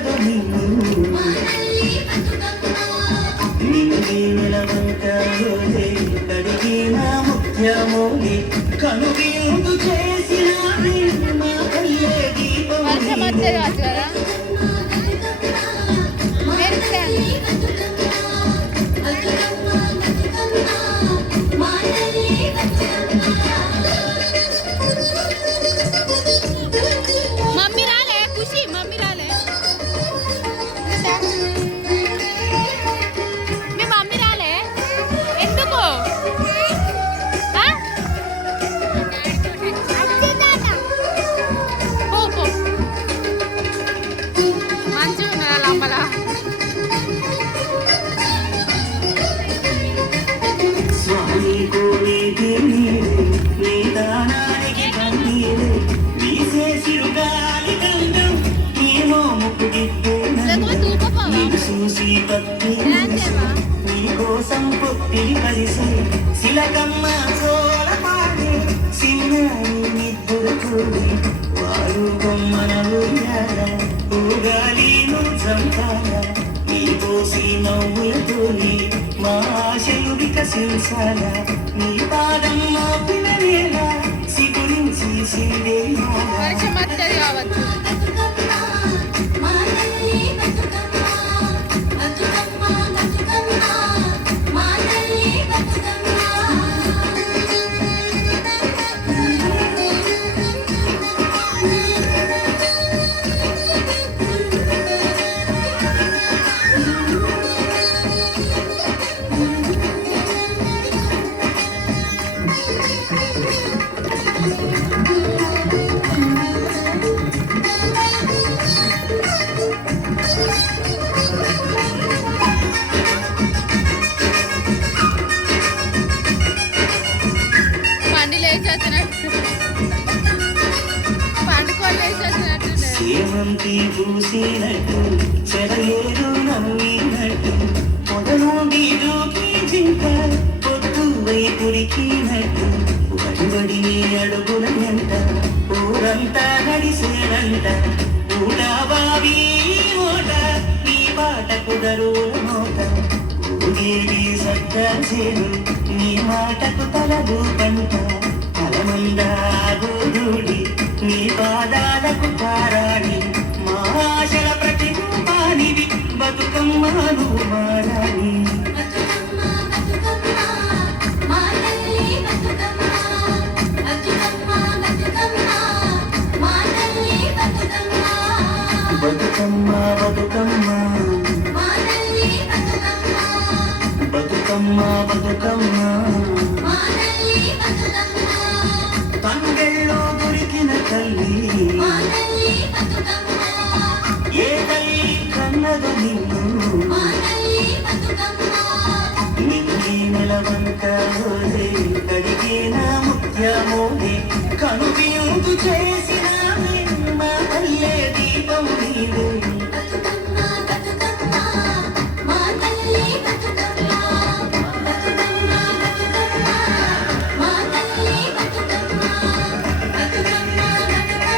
కన్నదు నిన్ను నిన్నే నిలవంటారోలే కడిగిన ముత్యమోలే కనువిందు చేసిన మా కల్లే దీపం స్వామి కోనేటి నీ దానానికి పందిరే వీసేసిరు గాలి గంధం ఏమో ముక్కుడిద్దే నీకు చూసి పత్తి నీ కోసం పొత్తిరి కలిసి శిలకమ్మ సోల పాడే చిన్న నిద్దురు కూడి వారు బొమ్మనలు ఊగాలి నువ్వు చంపాల నీ పోసి నవ్వులతోని మా ఆశలు వికసించాల నీ పాదం మోపిన వేళ సిగురించి కావచ్చు. సేమంతి పూసినట్టు చెరయేరు నవ్వినట్టు పొదలోండి దూకి జింక పొద్దు వైపురికినట్టు వడివడి అడుగుల వెంట ఊరంతా నడిసేనంట ఊడాబావి ఓట నీ పాట కుదరుల నోట ఊగేది సత్యాసేను నీ మాటకు తలదు పంట తలమందాగోదూడి నీ పాదాలకు పారాణి మా ఆశల ప్రతిరూపానివి బతుకమ్మను మారాని బతుకమ్మ బతుకమ్మ బతుకమ్మ బతుకమ్మ తంగెళ్ళో దొరికిన తల్లి ఏ తల్లి కన్నదు నిన్ను